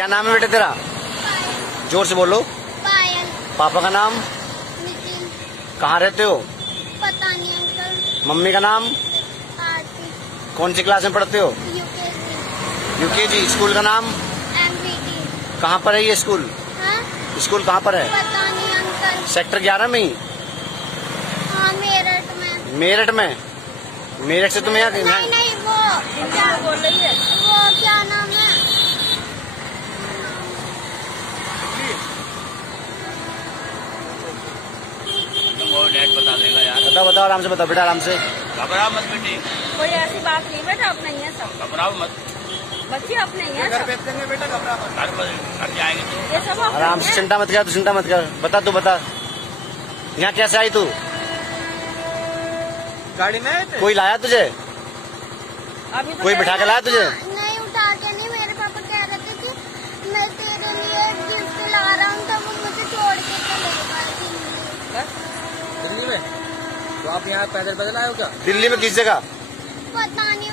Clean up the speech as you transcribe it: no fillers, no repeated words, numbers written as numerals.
क्या नाम है बेटे तेरा? पायल। जोर से बोलो। पायल। पापा का नाम? नितिन। कहाँ रहते हो? पता नहीं अंकल। मम्मी का नाम? आरती। कौन सी क्लास में पढ़ते हो? यूकेजी। यूकेजी। स्कूल का नाम? एमवीटी। कहाँ पर है ये स्कूल? हाँ? स्कूल कहाँ पर है? पता नहीं अंकल। सेक्टर 11 में ही? हाँ मेरठ में। मेरठ में? मेरठ से तुम्हें नहीं यहाँ नहीं वो क्या बोल रही है, वो क्या नाम है? वो नेट बता देगा यार। बताओ बताओ, आराम से बताओ बेटा, आराम से। घबराओ मत बेटी, कोई ऐसी बात नहीं बेटा, अब नहीं है सब घबराओ मत। बच्चे, अब नहीं है घर सब। भेज बेटा, घबरा मत। घर जाएंगे तो ये सब अब आराम नहीं से, है। चिंता मत कर, तू चिंता मत कर। बता तू बता, यहाँ कैसे आई तू? गाड़ी में आए थे? कोई लाया तुझे? अभी तो कोई बिठा के लाया तुझे? नहीं उठा के नहीं, मेरे पापा कह रहे थे कि मैं तेरे लिए एक गिफ्ट ला रहा हूँ, तो वो मुझे छोड़ के चले गए दिल्ली। दिल्ली में? तो आप यहाँ पैदल पैदल आए हो क्या? दिल्ली में किस जगह? पता नहीं